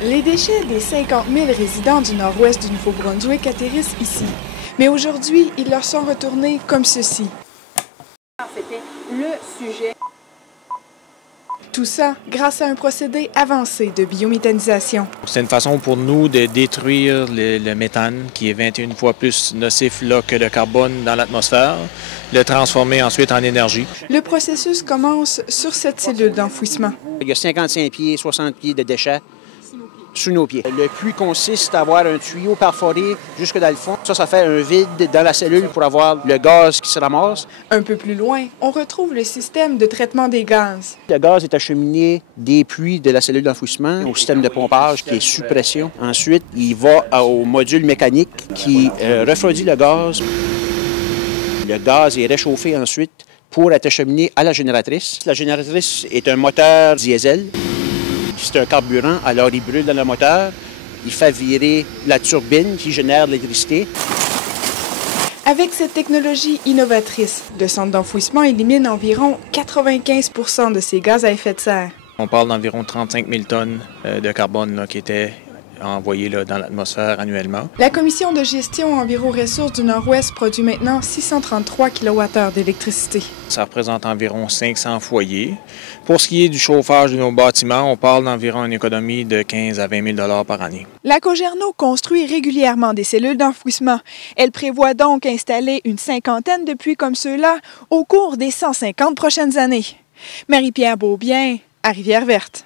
Les déchets des 50 000 résidents du nord-ouest du Nouveau-Brunswick atterrissent ici. Mais aujourd'hui, ils leur sont retournés comme ceci. C'était le sujet. Tout ça grâce à un procédé avancé de biométhanisation. C'est une façon pour nous de détruire le méthane, qui est 21 fois plus nocif là, que le carbone dans l'atmosphère, le transformer ensuite en énergie. Le processus commence sur cette cellule d'enfouissement. Il y a 55 pieds, 60 pieds de déchets sous nos pieds. Le puits consiste à avoir un tuyau perforé jusque dans le fond. Ça fait un vide dans la cellule pour avoir le gaz qui se ramasse. Un peu plus loin, on retrouve le système de traitement des gaz. Le gaz est acheminé des puits de la cellule d'enfouissement au système de pompage qui est sous pression. Ensuite, il va au module mécanique qui refroidit le gaz. Le gaz est réchauffé ensuite pour être acheminé à la génératrice. La génératrice est un moteur diesel. C'est un carburant, alors il brûle dans le moteur, il fait virer la turbine qui génère l'électricité. Avec cette technologie innovatrice, le centre d'enfouissement élimine environ 95 % de ces gaz à effet de serre. On parle d'environ 35 000 tonnes de carbone là, qui étaient envoyées là, dans l'atmosphère annuellement. La Commission de gestion Enviro-Ressources du Nord-Ouest produit maintenant 633 kWh d'électricité. Ça représente environ 500 foyers. Pour ce qui est du chauffage de nos bâtiments, on parle d'environ une économie de 15 à 20 000 par année. La Cogerno construit régulièrement des cellules d'enfouissement. Elle prévoit donc installer une cinquantaine de puits comme ceux-là au cours des 150 prochaines années. Marie-Pierre Beaubien, à Rivière-Verte.